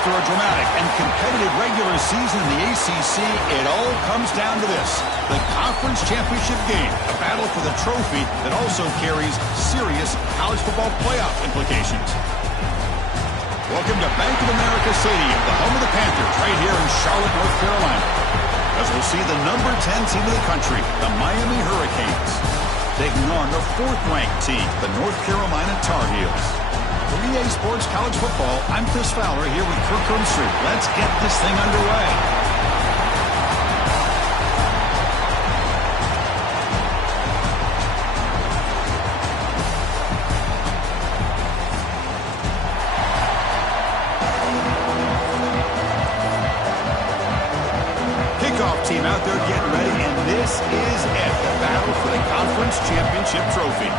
After a dramatic and competitive regular season in the ACC, it all comes down to this: the conference championship game, a battle for the trophy that also carries serious college football playoff implications. Welcome to Bank of America Stadium, the home of the Panthers, right here in Charlotte, North Carolina, as we'll see the number 10 team of the country, the Miami Hurricanes, taking on the 4th-ranked team, the North Carolina Tar Heels. For EA Sports College Football, I'm Chris Fowler here with Kirk Herbstreit. Let's get this thing underway. Kickoff team out there getting ready, and this is it, the battle for the conference championship trophy.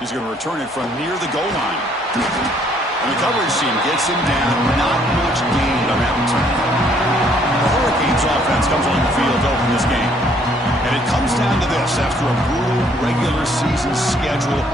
He's going to return it from near the goal line. And the coverage team gets him down. Not much gain on that return. The Hurricanes offense comes on the field to open this game. And it comes down to this: after a brutal regular season schedule,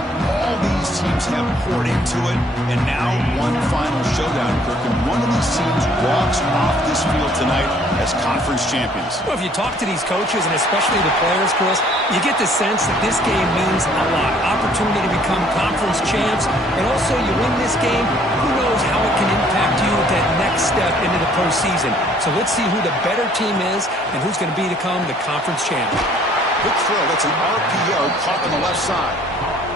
all these teams have poured into it, and now one final showdown, Kirk, and one of these teams walks off this field tonight as conference champions. Well, if you talk to these coaches, and especially the players, Chris, you get the sense that this game means a lot. Opportunity to become conference champs, and also you win this game, who knows how it can impact you at that next step into the postseason. So let's see who the better team is and who's going to become the conference champ. Quick throw, that's an RPO caught on the left side.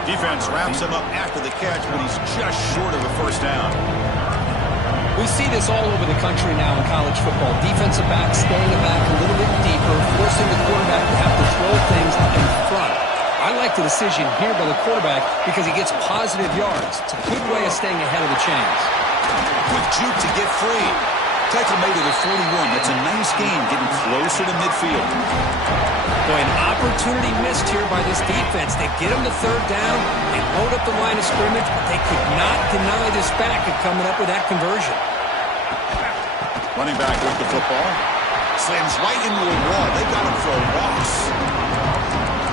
Defense wraps him up after the catch, but he's just short of a first down. We see this all over the country now in college football. Defensive backs staying back a little bit deeper, forcing the quarterback to have to throw things in front. I like the decision here by the quarterback because he gets positive yards. It's a good way of staying ahead of the chains. Quick juke to get free. Tackle made it at 41. That's a nice gain, getting closer to midfield. Boy, an opportunity missed here by this defense. They get him to third down, they load up the line of scrimmage, but they could not deny this back of coming up with that conversion. Running back with the football. Slams right into a wall. They got him for a loss.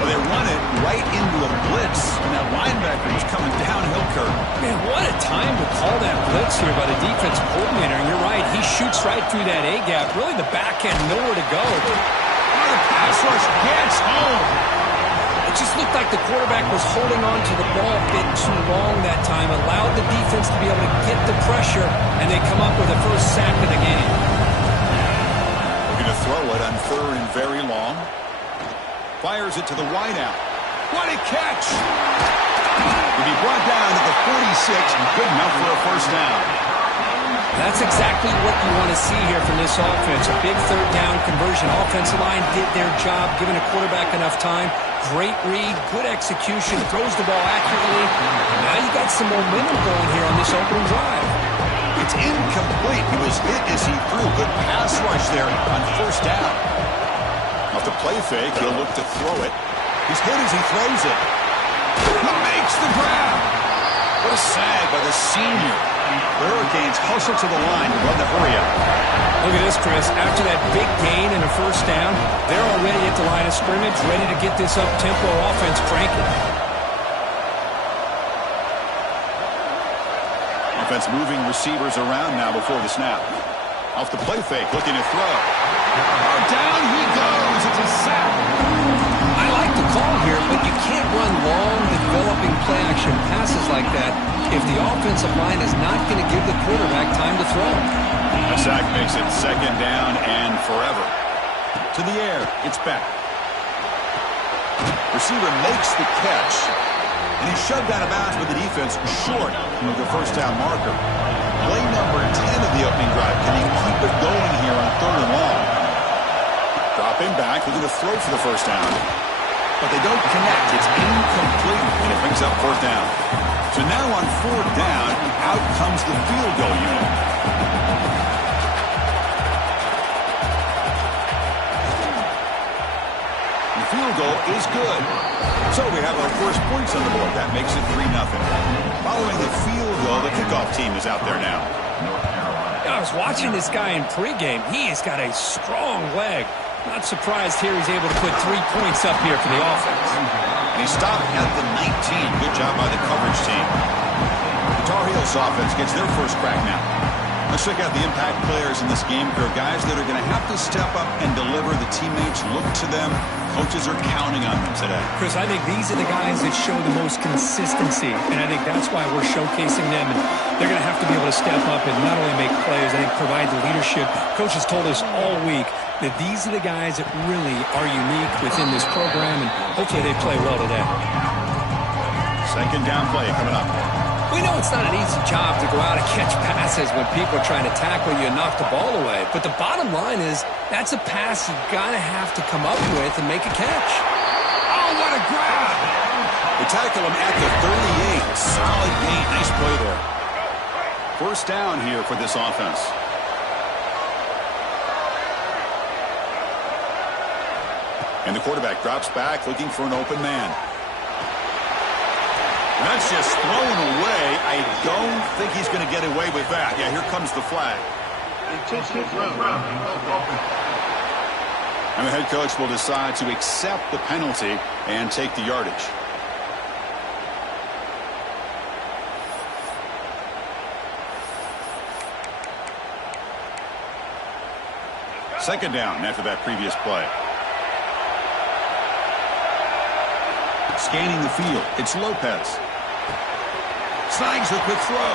Well, they run it right into a blitz, and that linebacker was coming downhill, Kirk. Man, what a time to call that blitz here by the defensive coordinator. And you're right, he shoots right through that A-gap. Really, the back had nowhere to go. The pass rush gets home. It just looked like the quarterback was holding on to the ball a bit too long that time, allowed the defense to be able to get the pressure, and they come up with the first sack of the game. Looking to throw it on third and very long. Fires it to the wideout. What a catch! He'll be brought down to the 46, good enough for a first down. That's exactly what you want to see here from this offense. A big third down conversion. Offensive line did their job, giving a quarterback enough time. Great read, good execution, throws the ball accurately. Now you got some momentum going here on this opening drive. It's incomplete. He was hit as he threw. Good pass rush there on first down. Off the play fake, he'll look to throw it. He's hit as he throws it. He makes the grab. What a sag by the senior. The Hurricanes hustle to the line to run the hurry-up. Look at this, Chris. After that big gain and a first down, they're already at the line of scrimmage, ready to get this up-tempo offense cranking. Offense moving receivers around now before the snap. Off the play fake, looking to throw. Oh, down he goes. It's a sack. I like the call here, but you can't run long, developing play-action passes like that if the offensive line is not going to give the quarterback time to throw. A sack makes it second down and forever. To the air, it's back. Receiver makes the catch, and he's shoved out of bounds with the defense short of the first down marker. Play number 10 of the opening drive. Can he keep it going here on third and long? Dropping back, looking to throw for the first down. But they don't connect. It's incomplete, and it brings up fourth down. So now on fourth down, out comes the field goal unit. The field goal is good. So we have our first points on the board. That makes it 3-0. Following the field goal, the kickoff team is out there now. I was watching this guy in pregame. He has got a strong leg. Not surprised here he's able to put 3 points up here for the offense. And he stopped at the 19. Good job by the coverage team. The Tar Heels offense gets their first crack now. Let's check out the impact players in this game. There are guys that are going to have to step up and deliver. The teammates look to them. Coaches are counting on them today. Chris, I think these are the guys that show the most consistency, and I think that's why we're showcasing them. And they're going to have to be able to step up and not only make plays, I think provide the leadership. Coaches told us all week that these are the guys that really are unique within this program, and hopefully they play well today. Second down play coming up. We know it's not an easy job to go out and catch passes when people are trying to tackle you and knock the ball away. But the bottom line is that's a pass you've got to have to come up with and make a catch. Oh, what a grab! They tackle him at the 38. Solid gain. Nice play there. First down here for this offense. And the quarterback drops back looking for an open man. That's just thrown away. I don't think he's going to get away with that. Yeah, here comes the flag. And the head coach will decide to accept the penalty and take the yardage. Second down after that previous play. Scanning the field. It's Lopez. Snags the quick throw.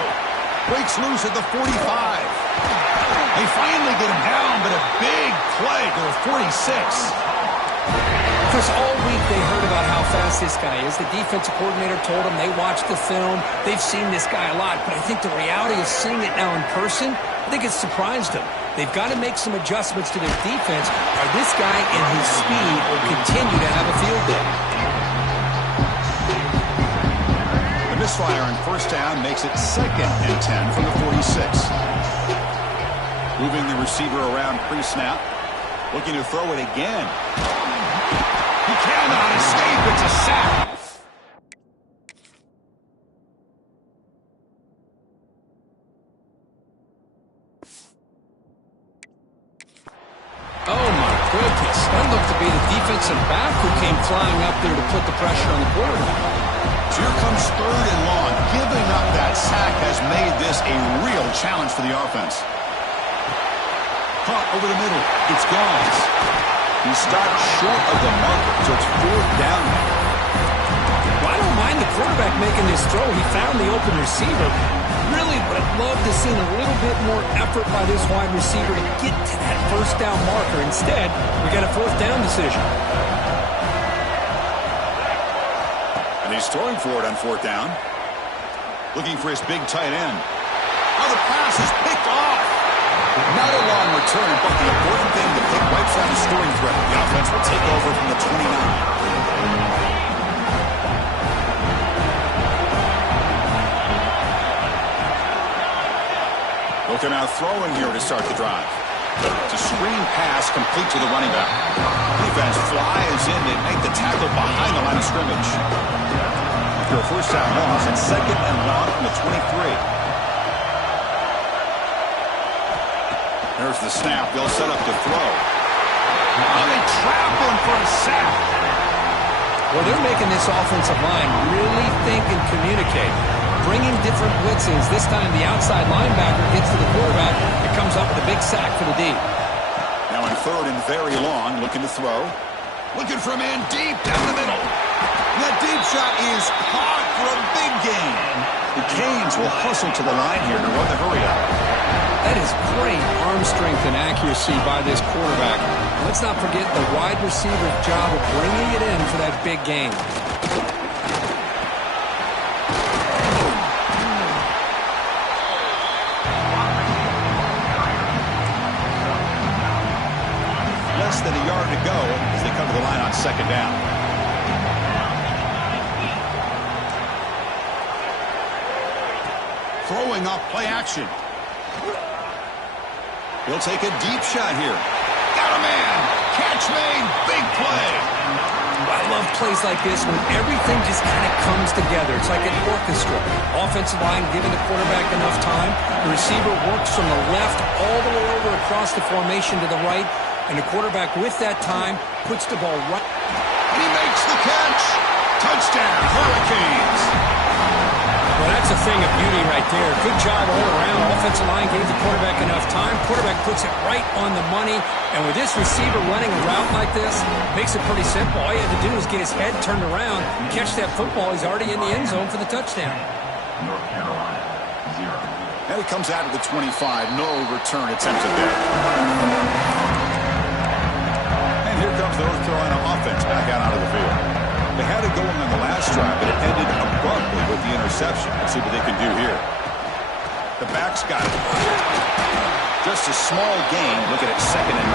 Breaks loose at the 45. They finally get him down, but a big play to the 46. Chris, all week they heard about how fast this guy is. The defensive coordinator told them they watched the film. They've seen this guy a lot, but I think the reality of seeing it now in person, I think it's surprised them. They've got to make some adjustments to their defense, or this guy and his speed will continue to have a field day. Misfire on first down makes it 2nd and 10 from the 46. Moving the receiver around pre-snap. Looking to throw it again. He cannot escape. It's a sack. Oh, my goodness. That looked to be the defensive back who came flying up there to put the pressure on the quarterback. So here comes 3rd and long. Giving up that sack has made this a real challenge for the offense. Caught over the middle. It's gone. He stopped short of the marker, so it's 4th down. Well, I don't mind the quarterback making this throw. He found the open receiver. Really would have loved to see a little bit more effort by this wide receiver to get to that first down marker. Instead, we got a 4th down decision. He's throwing for it on 4th down. Looking for his big tight end. Oh, the pass is picked off. Not a long return, but the important thing, the pick wipes out the scoring threat. The offense will take over from the 29. Looking out throwing here to start the drive. It's a screen pass complete to the running back. Defense flies in. They make the tackle behind the line of scrimmage. After a first down loss, it's 2nd and long from the 23. There's the snap. They'll set up to throw. Oh, they trap him for a sack. Well, they're making this offensive line really think and communicate. Bringing different blitzes. This time the outside linebacker gets to the quarterback. It comes up with a big sack for the D. Now in 3rd and very long, looking to throw. Looking for a man deep down the middle. That deep shot is caught for a big gain. The Canes will hustle to the line here to run the hurry up. That is great arm strength and accuracy by this quarterback. Let's not forget the wide receiver's job of bringing it in for that big gain. Less than a yard to go as they come to the line on 2nd down. Throwing up play action. He'll take a deep shot here. Got a man. Catch made. Big play. I love plays like this when everything just kind of comes together. It's like an orchestra. Offensive line giving the quarterback enough time. The receiver works from the left all the way over across the formation to the right. And the quarterback with that time puts the ball right. And he makes the catch. a thing of beauty right there. Good job all around. Offensive line gave the quarterback enough time. Quarterback puts it right on the money. And with this receiver running a route like this, makes it pretty simple. All you have to do is get his head turned around, catch that football. He's already in the end zone for the touchdown. North Carolina, 0. And he comes out of the 25. No return attempted there. And here comes the North Carolina offense back out onto the field. They had it going on the last drive, but it ended abruptly with the interception. Let's see what they can do here. The back's got it. Just a small gain. Look at it, 2nd and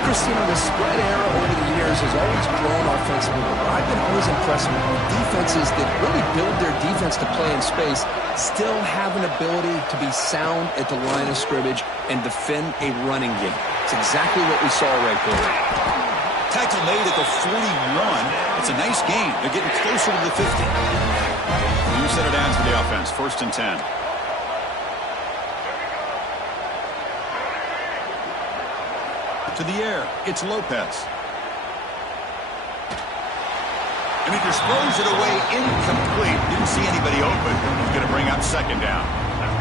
9. Christina, the spread era over the years has always grown offensively, but I've been always impressed with defenses that really build their defense to play in space, still have an ability to be sound at the line of scrimmage and defend a running game. It's exactly what we saw right there. Tackle made at the 41. It's a nice gain. They're getting closer to the 50. New set of downs for the offense. 1st and 10. To the air. It's Lopez. And he just throws it away incomplete. Didn't see anybody open. He's going to bring up 2nd down.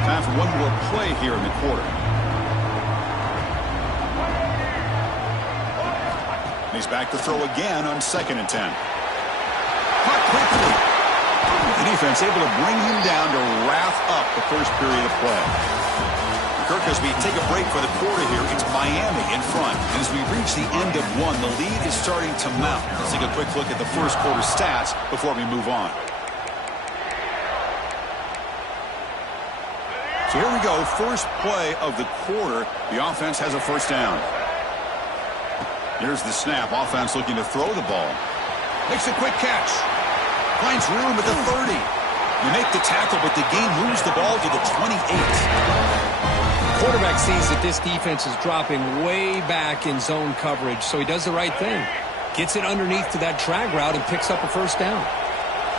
Time for one more play here in the quarter. He's back to throw again on 2nd and 10. Caught quickly. The defense able to bring him down to wrap up the first period of play. Kirk, as we take a break for the quarter here, it's Miami in front. And as we reach the end of one, the lead is starting to mount. Let's take a quick look at the first quarter stats before we move on. So here we go. First play of the quarter. The offense has a 1st down. Here's the snap. Offense looking to throw the ball. Makes a quick catch. Finds room at the 30. You make the tackle, but the game moves the ball to the 28. Quarterback sees that this defense is dropping way back in zone coverage, so he does the right thing. Gets it underneath to that drag route and picks up a 1st down.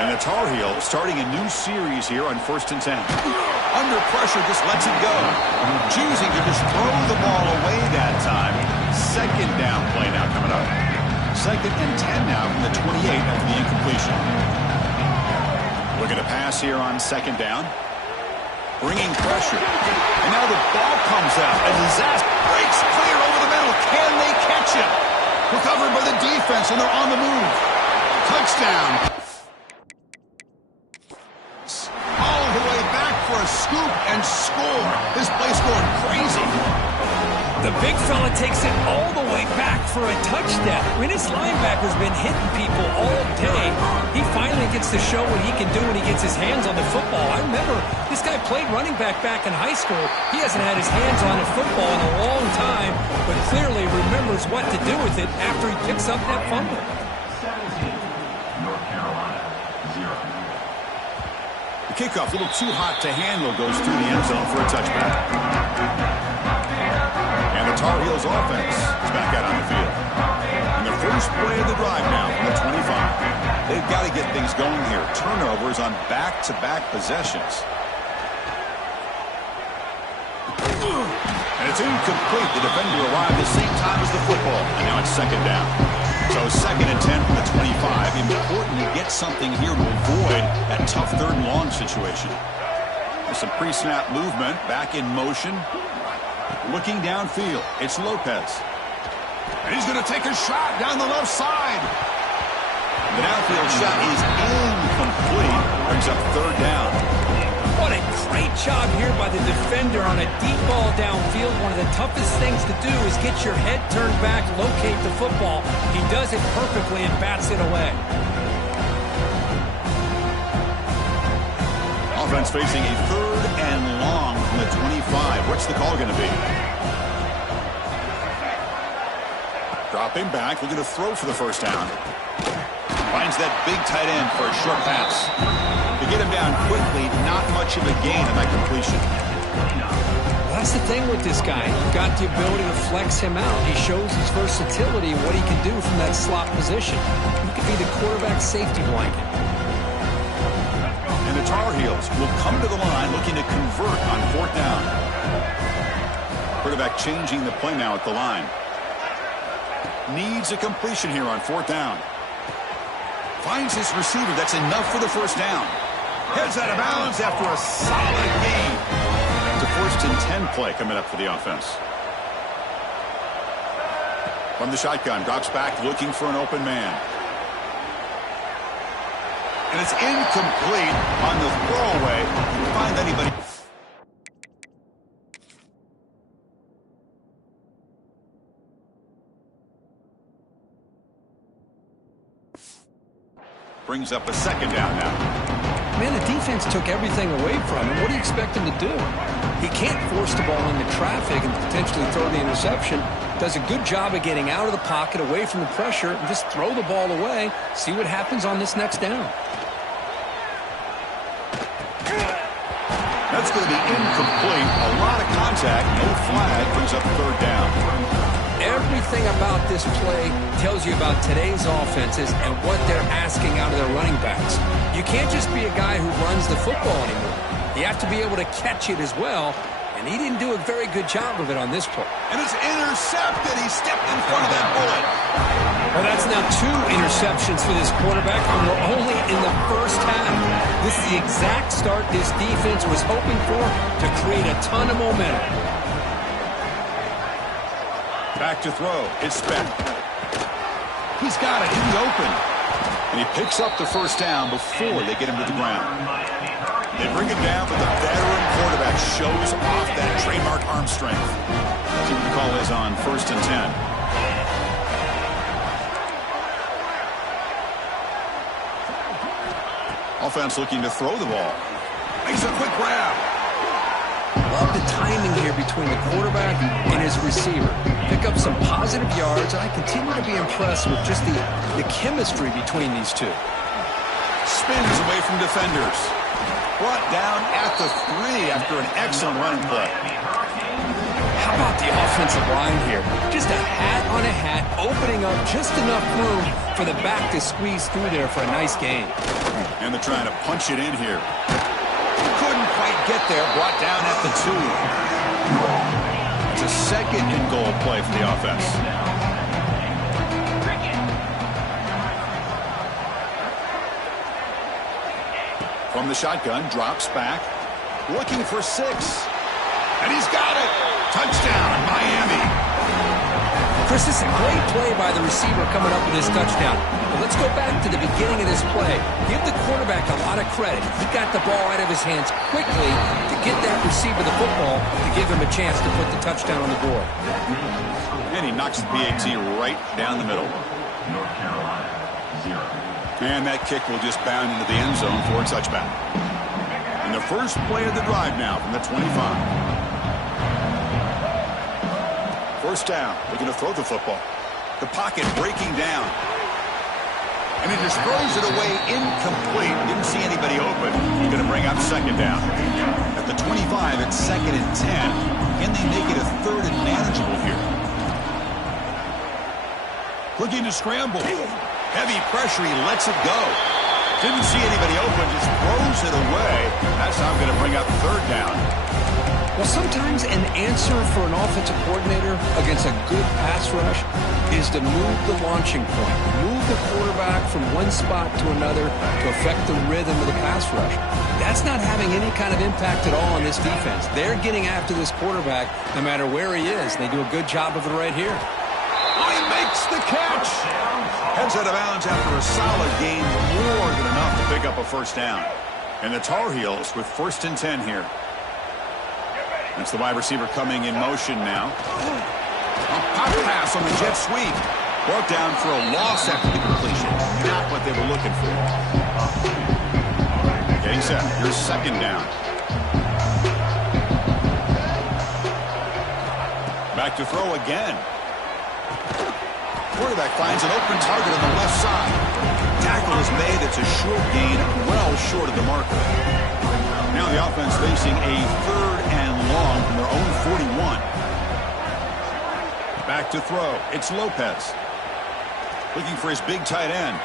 And the Tar Heels starting a new series here on 1st and 10. Under pressure, just lets it go. Choosing to just throw the ball away that time. 2nd down play now coming up. 2nd and 10 now from the 28 after the incompletion. Looking to pass here on 2nd down. Bringing pressure. And now the ball comes out. A disaster. Breaks clear over the middle. Can they catch him? Recovered by the defense, and they're on the move. Touchdown. All the way back for a scoop and score. This place going crazy. The big fella takes it all the way back for a touchdown. I mean, this linebacker's been hitting people all day. He finally gets to show what he can do when he gets his hands on the football. I remember this guy played running back in high school. He hasn't had his hands on a football in a long time, but clearly remembers what to do with it after he picks up that fumble. 17, North Carolina, 0. The kickoff, a little too hot to handle, goes through the end zone for a touchback. And the Tar Heels offense is back out on the field. And the first play of the drive now from the 25. They've got to get things going here. Turnovers on back-to-back possessions. And it's incomplete. The defender arrived at the same time as the football. And now it's 2nd down. So 2nd and 10 from the 25. Important to get something here to avoid that tough 3rd and long situation. With some pre-snap movement. Back in motion. Looking downfield. It's Lopez. And he's going to take a shot down the left side. The downfield shot is incomplete. Brings up 3rd down. What a great job here by the defender on a deep ball downfield. One of the toughest things to do is get your head turned back, locate the football. He does it perfectly and bats it away. Offense facing a 3rd and long from the 25. What's the call going to be? Dropping back, looking to throw for the 1st down. Finds that big tight end for a short pass. To get him down quickly, not much of a gain on that completion. Well, that's the thing with this guy. You've got the ability to flex him out. He shows his versatility and what he can do from that slot position. He could be the quarterback safety blanket. And the Tar Heels will come to the line looking to convert on 4th down. Quarterback changing the play now at the line. Needs a completion here on 4th down. Finds his receiver. That's enough for the 1st down. Heads out of bounds after a solid gain. It's a 1st and 10 play coming up for the offense. From the shotgun, drops back looking for an open man. And it's incomplete on the throwaway. Couldn't find anybody. Brings up a 2nd down now. Man, the defense took everything away from him. What do you expect him to do? He can't force the ball into traffic and potentially throw the interception. Does a good job of getting out of the pocket, away from the pressure, and just throw the ball away. See what happens on this next down. That's going to be incomplete. A lot of contact. No flag. Brings up 3rd down. Everything about this play tells you about today's offenses and what they're asking out of their running backs. You can't just be a guy who runs the football anymore. You have to be able to catch it as well, and he didn't do a very good job of it on this play. And it's intercepted. He stepped in front of that bullet. Well, that's now 2 interceptions for this quarterback, and we're only in the first half. This is the exact start this defense was hoping for to create a ton of momentum. Back to throw. It's spent. He's got it in the open. And he picks up the 1st down before they get him to the ground. They bring it down, but the veteran quarterback shows off that trademark arm strength. See what the call is on 1st and 10. Offense looking to throw the ball. Makes a quick grab. Love the timing here between the quarterback and his receiver. Pick up some positive yards, and I continue to be impressed with just the chemistry between these two. Spins away from defenders. Brought down at the 3 after an excellent running play. How about the offensive line here? Just a hat on a hat, opening up just enough room for the back to squeeze through there for a nice gain. And they're trying to punch it in here. Couldn't quite get there. Brought down at the 2. It's a 2nd and goal play for the offense. From the shotgun, drops back. Looking for 6. And he's got it. Touchdown, Miami. Chris, this is a great play by the receiver coming up with this touchdown. But let's go back to the beginning of this play. Give the quarterback a lot of credit. He got the ball out of his hands quickly to get that receiver the football to give him a chance to put the touchdown on the board. And he knocks the PAT right down the middle. North Carolina, 0. And that kick will just bound into the end zone for a touchback. And the first play of the drive now from the 25. 1st down, looking to throw the football. The pocket breaking down. And he just throws it away incomplete. Didn't see anybody open. He's going to bring up 2nd down. At the 25, it's 2nd and 10. Can they make it a 3rd and manageable here? Looking to scramble. Heavy pressure, he lets it go. Didn't see anybody open, just throws it away. That's how I'm going to bring up 3rd down. Well, sometimes an answer for an offensive coordinator against a good pass rush is to move the launching point. Move the quarterback from one spot to another to affect the rhythm of the pass rush. That's not having any kind of impact at all on this defense. They're getting after this quarterback no matter where he is. They do a good job of it right here. Oh, he makes the catch. Heads out of bounds after a solid gain, more than enough to pick up a 1st down. And the Tar Heels with 1st and 10 here. That's the wide receiver coming in motion now. A pop pass on the jet sweep. Brought down for a loss after the completion. Not what they were looking for. Getting set. Here's 2nd down. Back to throw again. Quarterback finds an open target on the left side. Tackle is made. It's a short gain, well short of the marker. Now the offense facing a 3rd and long from their own 41. Back to throw. It's Lopez. Looking for his big tight end.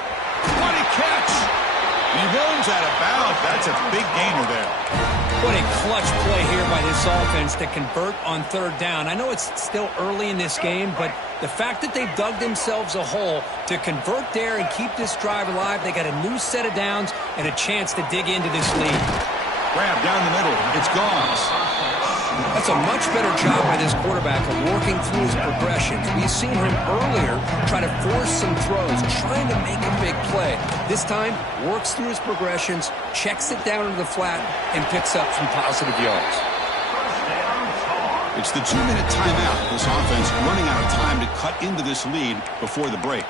What a catch! He runs out of bounds. That's a big gainer there. What a clutch play here by this offense to convert on third down. I know it's still early in this game, but the fact that they've dug themselves a hole to convert there and keep this drive alive, they got a new set of downs and a chance to dig into this lead. Grab down the middle. It's gone. That's a much better job by this quarterback of working through his progressions. We've seen him earlier try to force some throws, trying to make a big play. This time, works through his progressions, checks it down into the flat, and picks up some positive yards. It's the 2-minute timeout. This offense running out of time to cut into this lead before the break.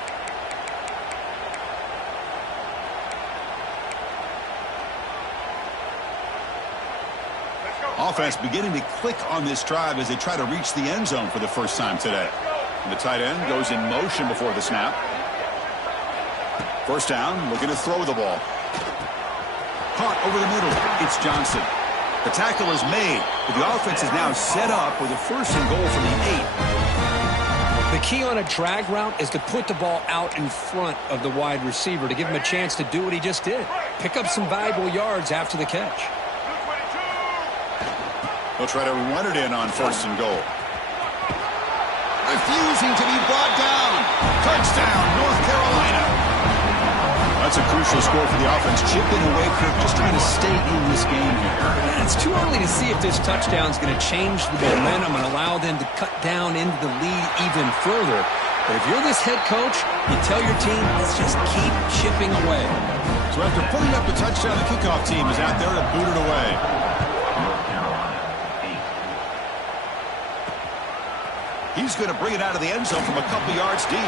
Offense beginning to click on this drive as they try to reach the end zone for the first time today. And the tight end goes in motion before the snap. First down, looking to throw the ball. Caught over the middle. It's Johnson. The tackle is made, but the offense is now set up with a first and goal from the 8. The key on a drag route is to put the ball out in front of the wide receiver to give him a chance to do what he just did. Pick up some valuable yards after the catch. They'll try to run it in on first and goal. Refusing to be brought down. Touchdown, North Carolina. That's a crucial score for the offense. Chipping away, Kirk, just trying to stay in this game here. It's too early to see if this touchdown is going to change the momentum and allow them to cut down into the lead even further. But if you're this head coach, you tell your team, let's just keep chipping away. So after putting up the touchdown, the kickoff team is out there to boot it away. He's going to bring it out of the end zone from a couple yards deep.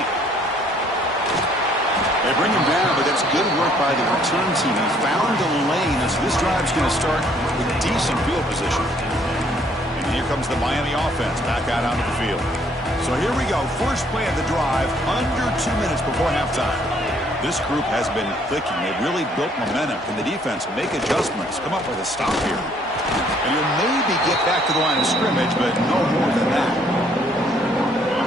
They bring him down, but that's good work by the return team. He found a lane, so this drive's going to start with decent field position. And here comes the Miami offense back out onto the field. So here we go. First play of the drive, under 2 minutes before halftime. This group has been clicking. They've really built momentum. Can the defense make adjustments, come up with a stop here? And you'll maybe get back to the line of scrimmage, but no more than that.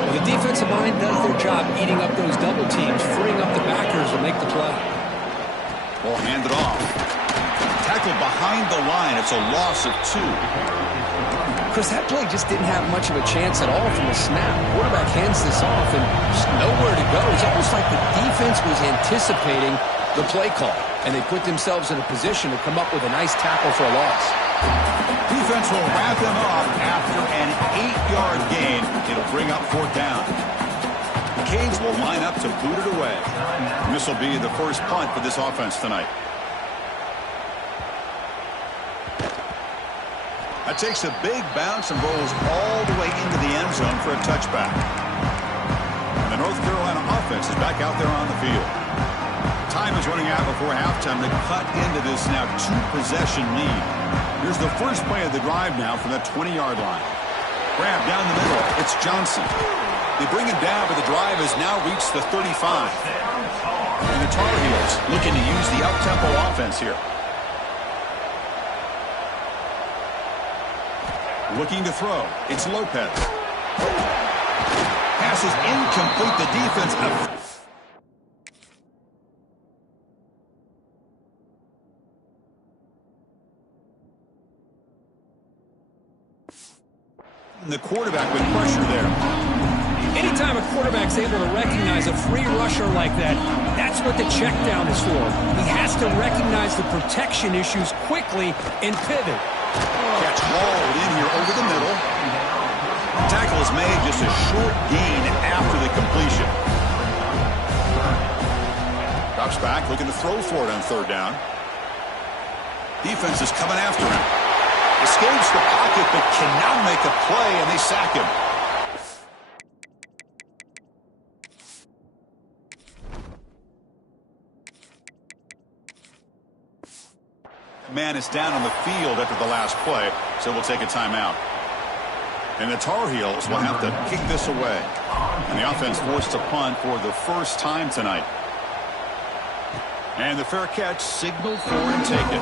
The defensive line does their job eating up those double teams, freeing up the backers to make the play. Ball handed off. Tackled behind the line. It's a loss of 2. Chris, that play just didn't have much of a chance at all from the snap. Quarterback hands this off and just nowhere to go. It's almost like the defense was anticipating the play call, and they put themselves in a position to come up with a nice tackle for a loss. Defense will wrap him up after an 8-yard gain. It'll bring up fourth down. The Canes will line up to boot it away. And this will be the first punt for this offense tonight. That takes a big bounce and rolls all the way into the end zone for a touchback. And the North Carolina offense is back out there on the field. Time is running out before halftime to cut into this now 2-possession lead. Here's the first play of the drive now from that 20-yard line. Grab down the middle. It's Johnson. They bring him down, but the drive has now reached the 35. And the Tar Heels looking to use the up-tempo offense here. Looking to throw. It's Lopez. Pass is incomplete. The defense... The quarterback with pressure there. Anytime a quarterback's able to recognize a free rusher like that, that's what the check down is for. He has to recognize the protection issues quickly and pivot. Catch hauled in here over the middle. Tackle is made, just a short gain after the completion. Drops back, looking to throw for it on third down. Defense is coming after him. Escapes the pocket, but cannot make a play, and they sack him. Man is down on the field after the last play, so we'll take a timeout. And the Tar Heels will have to kick this away. And the offense forced to punt for the first time tonight. And the fair catch signaled for and taken.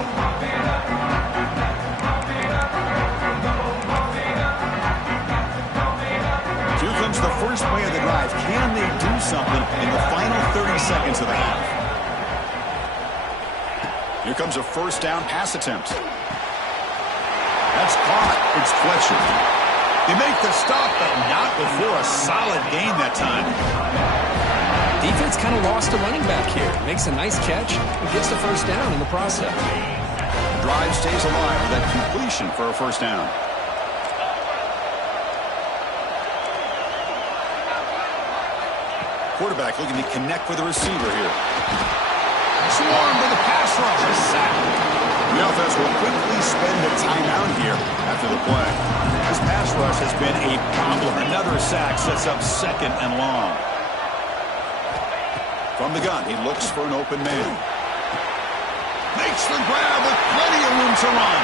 Here comes the first play of the drive. Can they do something in the final 30 seconds of the half? Here comes a first down pass attempt. That's caught. It's Fletcher. They make the stop, but not before a solid gain that time. Defense kind of lost a running back here. Makes a nice catch and gets the first down in the process. The drive stays alive with that completion for a first down. Quarterback looking to connect with the receiver here. Swarmed with the pass rush. A sack. The offense will quickly spend a timeout here after the play. This pass rush has been a problem. Another sack sets up second and long. From the gun, he looks for an open man. Makes the grab with plenty of room to run.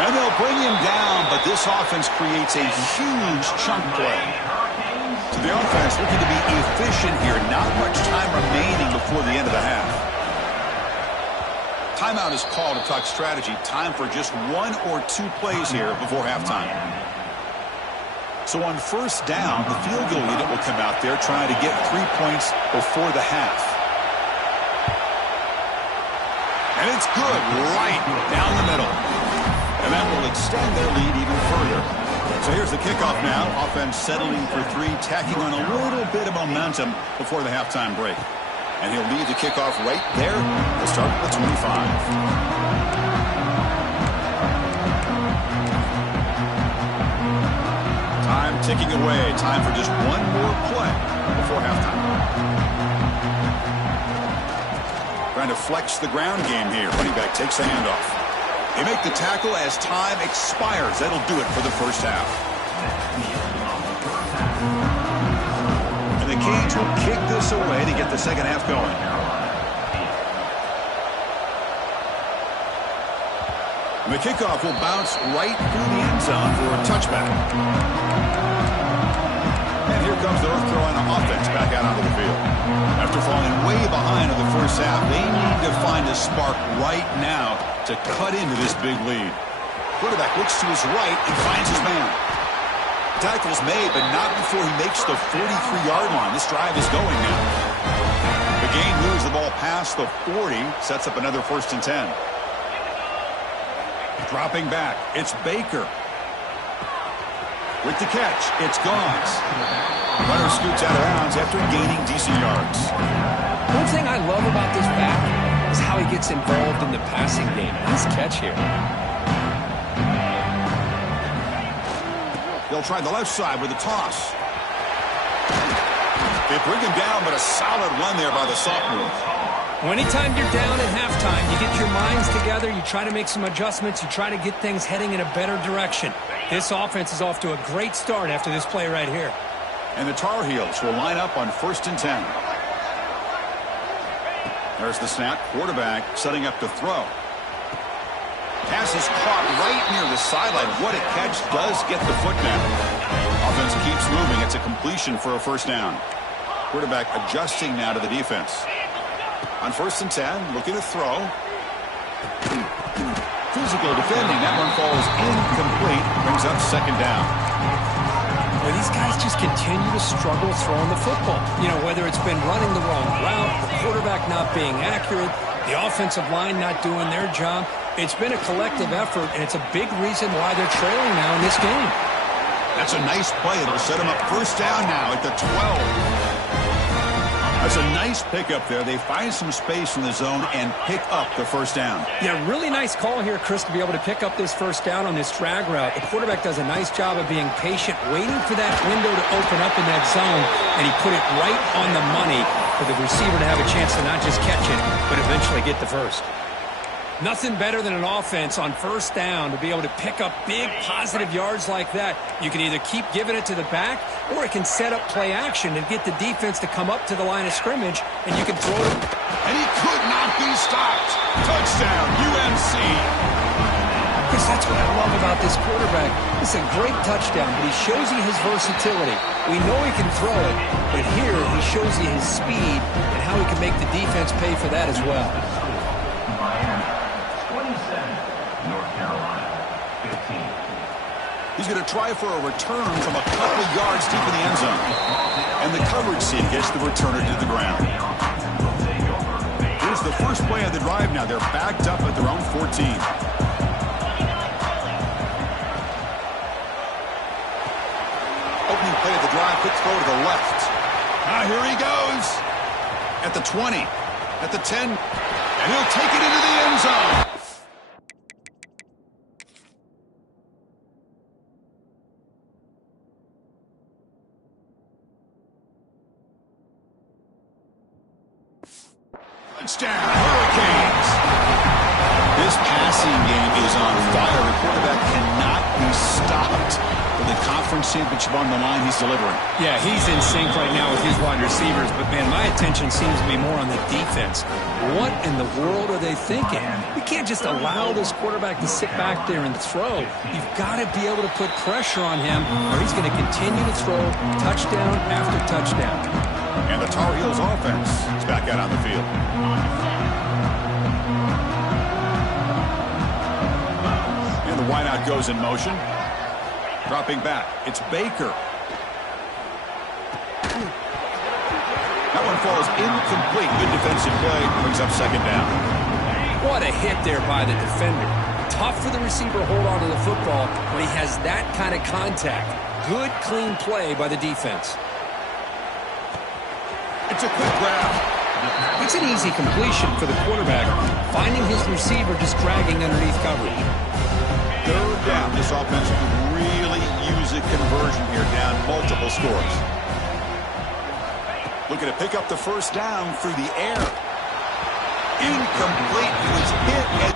And they'll bring him down, but this offense creates a huge chunk play. So the offense looking to be efficient here. Not much time remaining before the end of the half. Timeout is called to talk strategy. Time for just one or two plays here before halftime. So on first down, the field goal unit will come out there trying to get 3 points before the half. And it's good right down the middle. And that will extend their lead even further. So here's the kickoff now. Offense settling for three, tacking on a little bit of momentum before the halftime break. And he'll lead the kickoff right there. We'll start at the 25. Time ticking away. Time for just one more play before halftime. Trying to flex the ground game here. Running back takes the handoff. They make the tackle as time expires. That'll do it for the first half. And the Canes will kick this away to get the second half going. And the kickoff will bounce right through the end zone for a touchback. And here comes the North Carolina offense back out onto the field. After falling way behind in the first half, they need to find a spark right now to cut into this big lead. Quarterback looks to his right and finds his man. Tackle's made, but not before he makes the 43-yard line. This drive is going now. The gain moves the ball past the 40, sets up another 1st and 10. Dropping back, it's Baker. With the catch, it's Gauze. Runner scoots out of bounds after gaining decent yards. One thing I love about this back is how he gets involved in the passing game. Nice catch here. They'll try the left side with a toss. They bring him down, but a solid run there by the sophomore. Well, anytime you're down at halftime, you get your minds together, you try to make some adjustments, you try to get things heading in a better direction. This offense is off to a great start after this play right here. And the Tar Heels will line up on 1st and 10. There's the snap. Quarterback setting up to throw. Pass is caught right near the sideline. What a catch. Does get the foot down. Offense keeps moving. It's a completion for a first down. Quarterback adjusting now to the defense. On 1st and 10, looking to throw. Physical defending. That one falls incomplete. Brings up 2nd down. Well, these guys just continue to struggle throwing the football. You know, whether it's been running the wrong route, the quarterback not being accurate, the offensive line not doing their job. It's been a collective effort, and it's a big reason why they're trailing now in this game. That's a nice play. It'll set them up 1st down now at the 12. That's a nice pickup there. They find some space in the zone and pick up the 1st down. Yeah, really nice call here, Chris, to be able to pick up this 1st down on this drag route. The quarterback does a nice job of being patient, waiting for that window to open up in that zone, and he put it right on the money for the receiver to have a chance to not just catch it, but eventually get the first. Nothing better than an offense on 1st down to be able to pick up big positive yards like that. You can either keep giving it to the back, or it can set up play action and get the defense to come up to the line of scrimmage, and you can throw it. And he could not be stopped. Touchdown, UNC. Chris, that's what I love about this quarterback. It's a great touchdown, but he shows you his versatility. We know he can throw it, but here he shows you his speed and how he can make the defense pay for that as well. He's going to try for a return from a couple of yards deep in the end zone. And the coverage team gets the returner to the ground. Here's the first play of the drive now. They're backed up at their own 14. quick throw to the left. Here he goes. At the 20. At the 10. And he'll take it into the end zone. Touchdown, Hurricanes. This passing game is on fire. The quarterback cannot be stopped. With the conference championship on the line, he's delivering. Yeah, he's in sync right now with his wide receivers, but, man, my attention seems to be more on the defense. What in the world are they thinking? You can't just allow this quarterback to sit back there and throw. You've got to be able to put pressure on him, or he's going to continue to throw touchdown after touchdown. And the Tar Heels offense is back out on the field. And the wideout goes in motion. Dropping back. It's Baker. That one falls incomplete. Good defensive play. Brings up second down. What a hit there by the defender. Tough for the receiver to hold on to the football when he has that kind of contact. Good, clean play by the defense. It's a quick grab. It's an easy completion for the quarterback, finding his receiver just dragging underneath coverage. Third down. This offense could really use a conversion here, down multiple scores. Looking to pick up the first down through the air. Incomplete. He was hit at...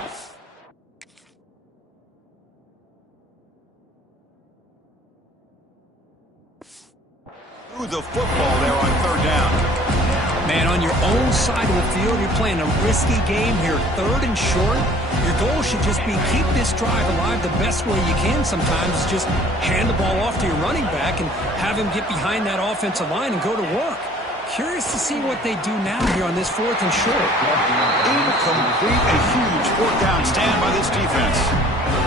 through the football there on third down. Man, on your own side of the field, you're playing a risky game here. Third and short. Your goal should just be keep this drive alive the best way you can sometimes. Is just hand the ball off to your running back and have him get behind that offensive line and go to work. Curious to see what they do now here on this fourth and short. Incomplete. A huge fourth down stand by this defense.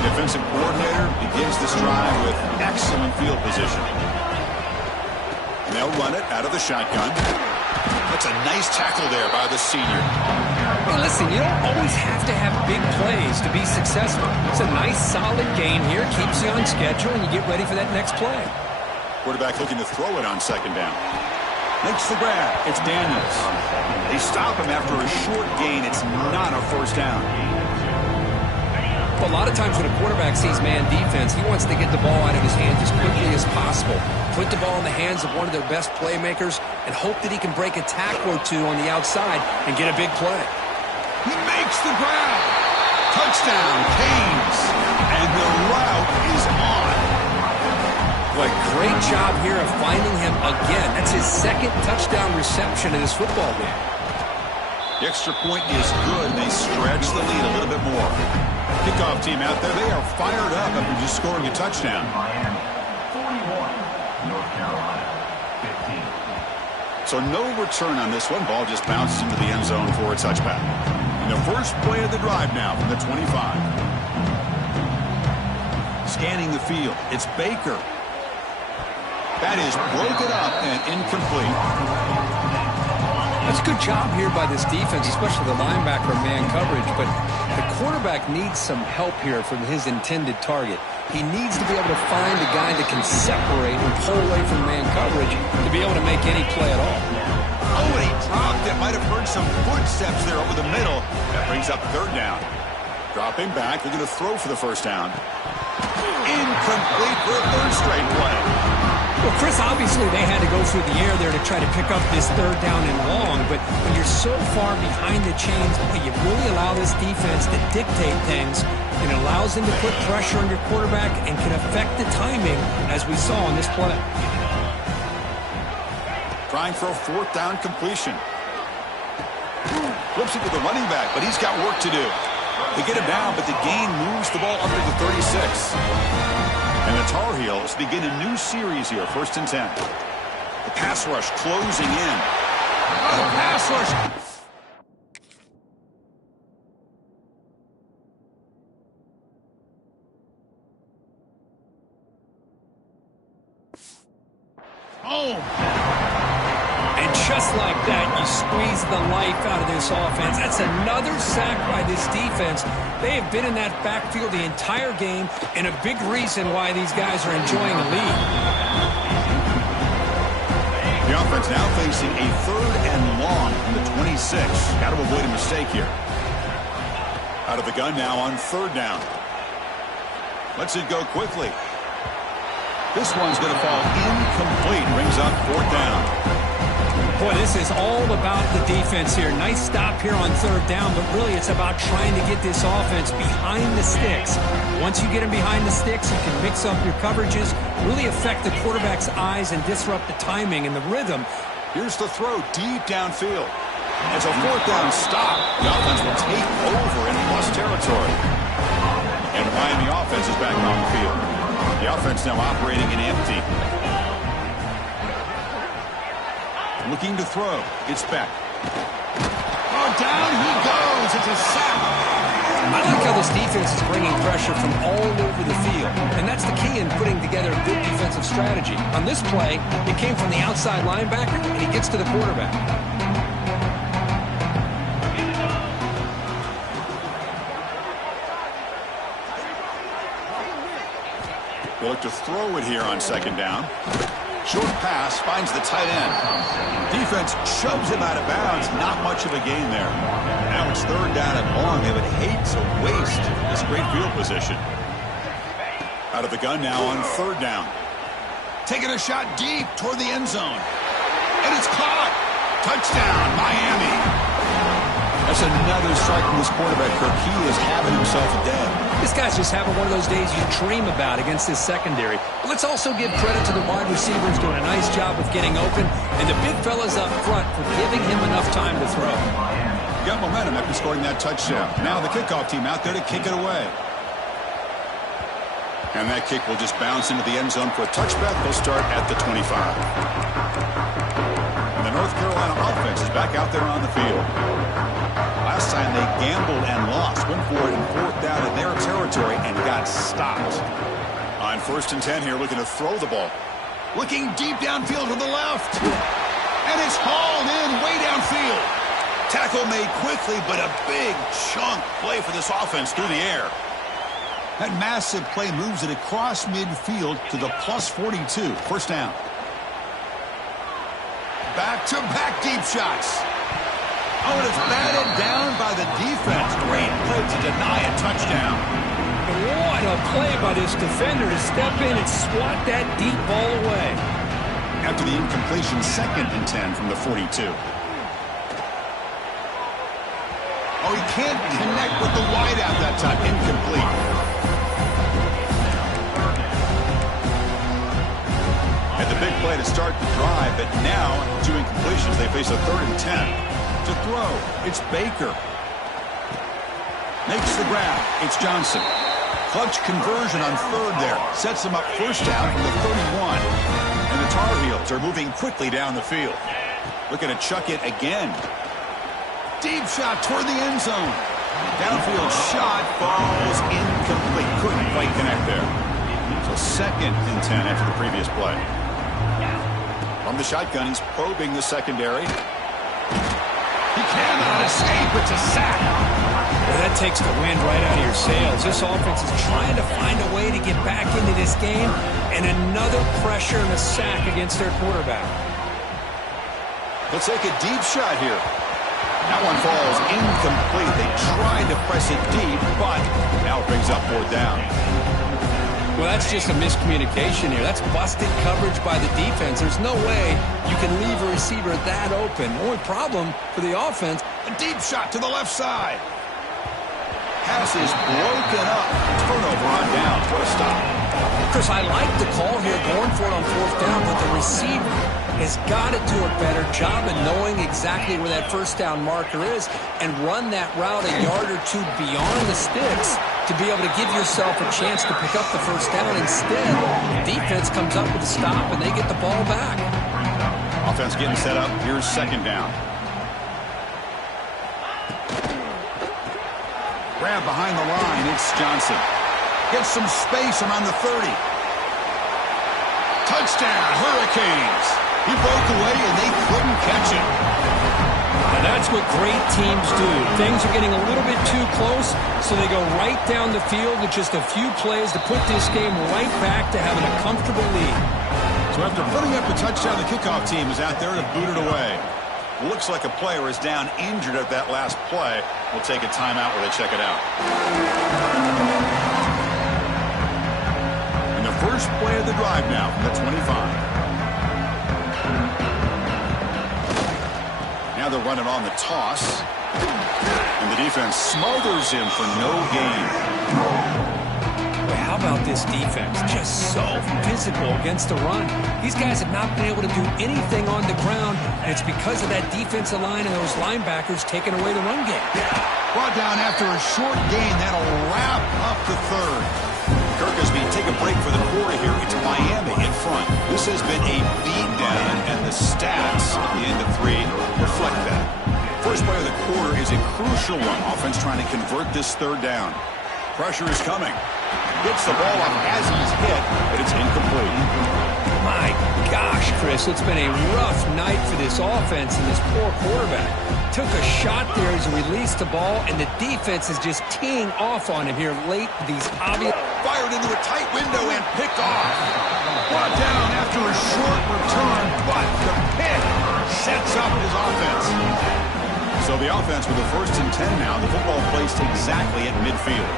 Defensive coordinator begins this drive with excellent field position. And they'll run it out of the shotgun. That's a nice tackle there by the senior. Hey, listen, you don't always have to have big plays to be successful. It's a nice, solid game here. Keeps you on schedule, and you get ready for that next play. Quarterback looking to throw it on second down. Makes the grab. It's Daniels. They stop him after a short gain. It's not a first down. Well, a lot of times when a quarterback sees man defense, he wants to get the ball out of his hands as quickly as possible. Put the ball in the hands of one of their best playmakers and hope that he can break a tackle or two on the outside and get a big play. He makes the grab. Touchdown, Canes. And the route is on. What a great job here of finding him again. That's his second touchdown reception in this football game. The extra point is good. They stretch the lead a little bit more. Kickoff team out there, they are fired up after just scoring a touchdown. Miami, 41. North Carolina, 15. So no return on this one. Ball just bounces into the end zone for a touchback. And the first play of the drive now from the 25. Scanning the field. It's Baker. That is broken up and incomplete. That's a good job here by this defense, especially the linebacker man coverage, but the quarterback needs some help here from his intended target. He needs to be able to find a guy that can separate and pull away from man coverage to be able to make any play at all. Oh, and he dropped it. Might have heard some footsteps there over the middle. That brings up third down. Dropping back. They're going to throw for the first down. Incomplete for a third straight play. Well, Chris, obviously they had to go through the air there to try to pick up this third down and long, but when you're so far behind the chains, you really allow this defense to dictate things, and it allows them to put pressure on your quarterback and can affect the timing, as we saw on this play. Trying for a fourth down completion. Flips it to the running back, but he's got work to do. They get him down, but the gain moves the ball up to the 36. And the Tar Heels begin a new series here, 1st and 10. The pass rush closing in. Oh, pass rush. Oh. And just like that, you squeeze the life out of this offense. That's another sack by this defense. They have been in that backfield the entire game, and a big reason why these guys are enjoying the lead. offense now facing a 3rd and long from the 26. Got to avoid a mistake here. Out of the gun now on 3rd down. Lets it go quickly. This one's going to fall incomplete. Brings up 4th down. Boy, this is all about the defense here. Nice stop here on 3rd down, but really it's about trying to get this offense behind the sticks. Once you get them behind the sticks, you can mix up your coverages, really affect the quarterback's eyes and disrupt the timing and the rhythm. Here's the throw deep downfield. It's a 4th down stop. The offense will take over in plus territory. And Miami offense is back on the field. The offense now operating in empty. Looking to throw. It's back. Oh, down he goes. It's a sack. I like how this defense is bringing pressure from all over the field. And that's the key in putting together a good defensive strategy. On this play, it came from the outside linebacker, and he gets to the quarterback. They look to throw it here on 2nd down. Short pass finds the tight end. Defense shoves him out of bounds. Not much of a gain there. Now it's 3rd down and long. They would hate to waste this great field position. Out of the gun now on 3rd down. Taking a shot deep toward the end zone. And it's caught. Touchdown, Miami. That's another strike from this quarterback, Kirk. He is having himself a day. This guy's just having one of those days you dream about against this secondary. But let's also give credit to the wide receivers doing a nice job of getting open, and the big fellas up front for giving him enough time to throw. Got momentum after scoring that touchdown. Now the kickoff team out there to kick it away. And that kick will just bounce into the end zone for a touchback. They'll start at the 25. And the North Carolina offense is back out there on the field. Last time they gambled and lost. Went for it in 4th down in their territory and got stopped. On 1st and 10 here, looking to throw the ball. Looking deep downfield to the left. And it's hauled in way downfield. Tackle made quickly, but a big chunk play for this offense through the air. That massive play moves it across midfield to the plus 42. 1st down. Back-to-back deep shots. Oh, and it's batted down by the defense. Great play to deny a touchdown. What a play by this defender to step in and swat that deep ball away. After the incompletion, 2nd and 10 from the 42. Oh, he can't connect with the wideout that time. Incomplete. And the big play to start the drive, but now 2 incompletions. They face a 3rd and 10. To throw, it's Baker. Makes the grab. It's Johnson. Clutch conversion on 3rd there. Sets him up 1st down from the 31. And the Tar Heels are moving quickly down the field. Looking to chuck it again. Deep shot toward the end zone. Downfield shot falls incomplete. Couldn't quite connect there. So 2nd and 10 after the previous play. From the shotgun, he's probing the secondary. He cannot escape. It's a sack. Well, that takes the wind right out of your sails. This offense is trying to find a way to get back into this game, and another pressure and a sack against their quarterback. Let's take a deep shot here. That one falls incomplete. They tried to press it deep, but now it brings up 4th down. Well, that's just a miscommunication here. That's busted coverage by the defense. There's no way you can leave a receiver that open. Only problem for the offense. A deep shot to the left side. Pass is broken up. Turnover on downs. What a stop. Chris, I like the call here going for it on 4th down, but the receiver has got to do a better job of knowing exactly where that 1st down marker is and run that route a yard or 2 beyond the sticks to be able to give yourself a chance to pick up the 1st down. Instead, the defense comes up with a stop and they get the ball back. Offense getting set up. Here's 2nd down. Grab behind the line. It's Johnson. Gets some space around the 30. Touchdown, Hurricanes. He broke away and they couldn't catch him. And that's what great teams do. Things are getting a little bit too close, so they go right down the field with just a few plays to put this game right back to having a comfortable lead. So after putting up a touchdown, the kickoff team is out there to boot it away. Looks like a player is down injured at that last play. We'll take a timeout where they check it out. And the first play of the drive now from the 25. Now they're running on the toss. And the defense smothers him for no gain. How about this defense? Just so physical against the run. These guys have not been able to do anything on the ground, and it's because of that defensive line and those linebackers taking away the run game. Brought down after a short gain. That'll wrap up the third. Kirkesby, take a break for the quarter here. It's Miami in front. This has been a beatdown, and the stats at the end of 3 reflect that. First play of the quarter is a crucial one. Offense trying to convert this third down. Pressure is coming. Gets the ball up as he's hit, but it's incomplete. My gosh, Chris, it's been a rough night for this offense and this poor quarterback. Took a shot there as he released the ball, and the defense is just teeing off on him here late with these obvious... Fired into a tight window and picked off. Brought down after a short return, but the pick sets up his offense. So the offense with the 1st and 10 now. The football placed exactly at midfield.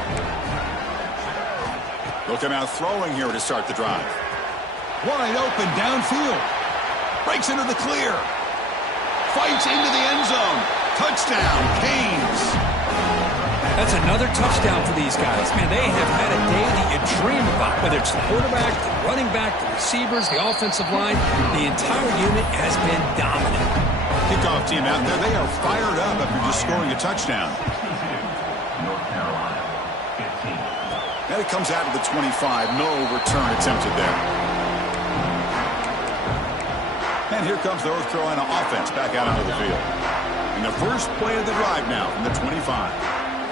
They'll come out throwing here to start the drive. Wide open downfield. Breaks into the clear. Fights into the end zone. Touchdown, Canes. That's another touchdown for these guys. Man, they have had a day that you dream about. Whether it's the quarterback, the running back, the receivers, the offensive line, the entire unit has been dominant. Kickoff team out there, they are fired up after just scoring a touchdown. North Carolina, 15. And it comes out of the 25. No return attempted there. And here comes the North Carolina offense back out onto the field. And the first play of the drive now from the 25.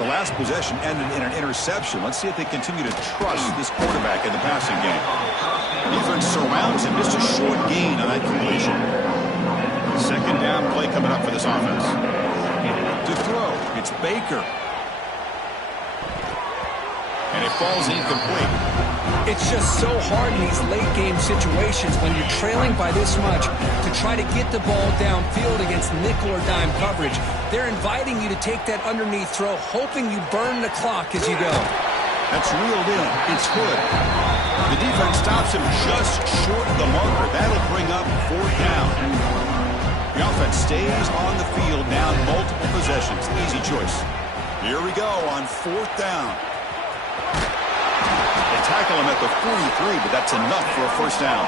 The last possession ended in an interception. Let's see if they continue to trust this quarterback in the passing game. Defense surrounds him. Just a short gain on that completion. Second down play coming up for this offense. To throw, it's Baker. And it falls incomplete. It's just so hard in these late-game situations when you're trailing by this much to try to get the ball downfield against nickel or dime coverage. They're inviting you to take that underneath throw, hoping you burn the clock as you go. That's reeled in. It's good. The defense stops him just short of the marker. That'll bring up 4th down. The offense stays on the field down multiple possessions. Easy choice. Here we go on 4th down. They tackle him at the 43, but that's enough for a 1st down.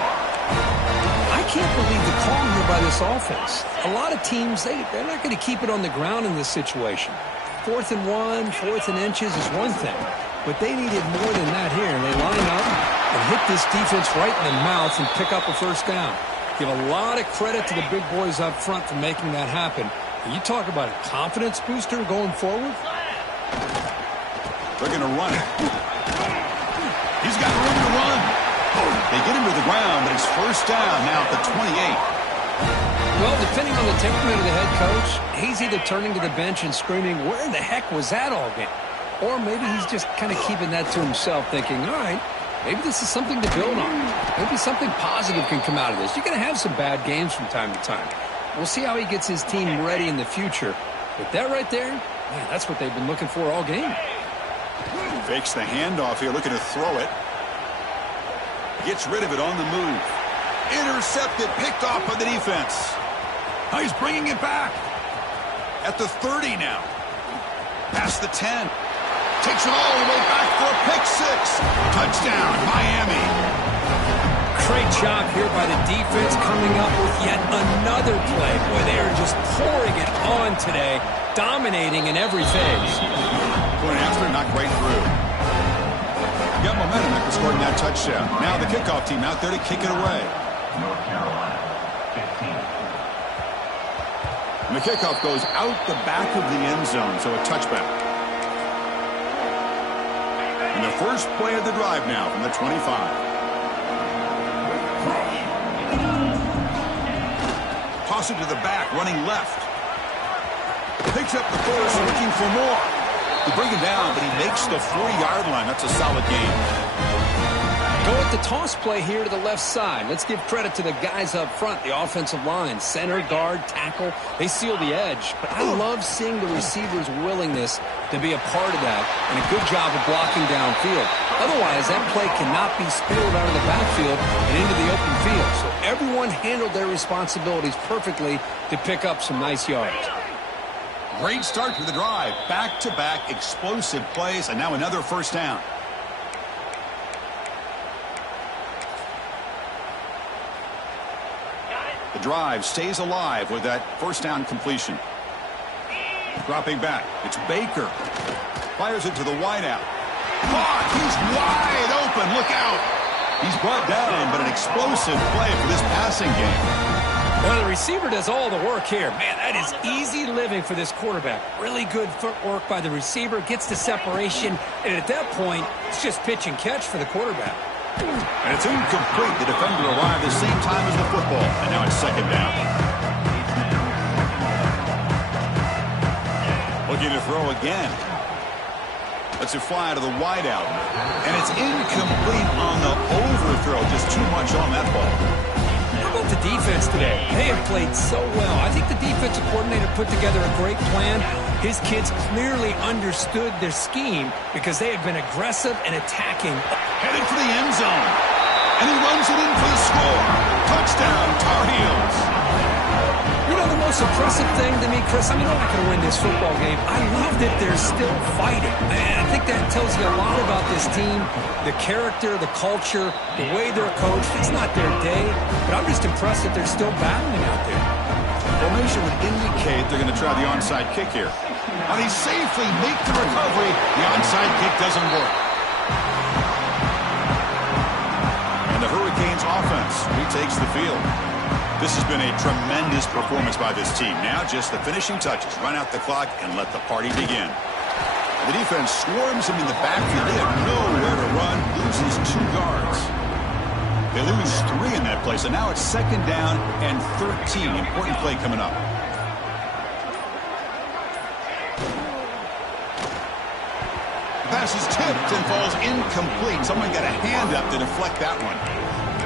I can't believe the call here by this offense. A lot of teams, they're not going to keep it on the ground in this situation. 4th and 1, 4th and inches is one thing, but they needed more than that here. They line up and hit this defense right in the mouth and pick up a 1st down. Give a lot of credit to the big boys up front for making that happen. And you talk about a confidence booster going forward. They're going to run it. He's got room to run. They get him to the ground, but it's 1st down now at the 28. Well, depending on the temperament of the head coach, he's either turning to the bench and screaming, where in the heck was that all game? Or maybe he's just kind of keeping that to himself, thinking, all right, maybe this is something to build on. Maybe something positive can come out of this. You're going to have some bad games from time to time. We'll see how he gets his team ready in the future. But that right there, man, that's what they've been looking for all game. Fakes the handoff here, looking to throw it. Gets rid of it on the move. Intercepted, picked off by the defense. Now he's bringing it back. At the 30 now. Past the 10. Takes it all the way back for a pick 6. Touchdown, Miami. Great job here by the defense coming up with yet another play. Boy, they are just pouring it on today, dominating in every phase. Point after, not right through. Got momentum after scoring that touchdown. Now the kickoff team out there to kick it away. North Carolina, 15. And the kickoff goes out the back of the end zone, so a touchback. And the first play of the drive now from the 25. Toss it to the back, running left. Picks up the first, looking for more. They bring him down, but he makes the 40-yard line. That's a solid gain. Go with the toss play here to the left side. Let's give credit to the guys up front, the offensive line, center, guard, tackle. They seal the edge. But I love seeing the receiver's willingness to be a part of that and a good job of blocking downfield. Otherwise, that play cannot be spilled out of the backfield and into the open field. So everyone handled their responsibilities perfectly to pick up some nice yards. Great start to the drive. Back-to-back explosive plays, and now another first down. The drive stays alive with that first down completion. Dropping back. It's Baker. Fires it to the wideout. Caught. He's wide open. Look out. He's brought down, but an explosive play for this passing game. Well, the receiver does all the work here. Man, that is easy living for this quarterback. Really good footwork by the receiver. Gets the separation. And at that point, it's just pitch and catch for the quarterback. And it's incomplete. The defender arrived the same time as the football. And now it's second down. Looking to throw again. Lets it fly out of the wideout. And it's incomplete on the overthrow. Just too much on that ball. How about the defense today? They have played so well. I think the defensive coordinator put together a great plan. His kids clearly understood their scheme because they have been aggressive and attacking. Headed for the end zone. And he runs it in for the score. Touchdown, Tar Heels. You know, the most impressive thing to me, Chris, I mean, they're not going to win this football game. I love that they're still fighting. And I think that tells you a lot about this team, the character, the culture, the way they're coached. It's not their day, but I'm just impressed that they're still battling out there. Formation would indicate they're going to try the onside kick here. And he safely makes the recovery. The onside kick doesn't work. And the Hurricanes offense retakes the field. This has been a tremendous performance by this team. Now just the finishing touches. Run out the clock and let the party begin. The defense swarms him in the backfield. They have nowhere to run. Loses 2 yards. They lose 3 in that play. So now it's second down and 13. Important play coming up. The pass is tipped and falls incomplete. Someone got a hand up to deflect that one.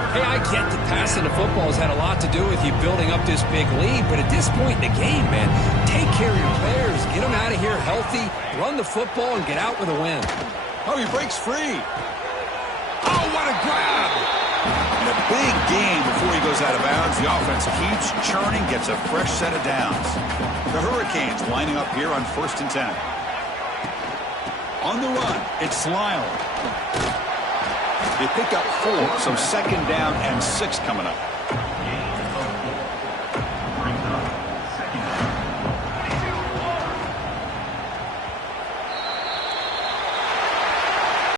Hey, I get that passing the football has had a lot to do with you building up this big lead, but at this point in the game, man, take care of your players. Get them out of here healthy, run the football, and get out with a win. Oh, he breaks free. Oh, what a grab. And a big gain before he goes out of bounds. The offense keeps churning, gets a fresh set of downs. The Hurricanes lining up here on 1st and 10. On the run, it's Lyle. They pick up 4, so second down and 6 coming up.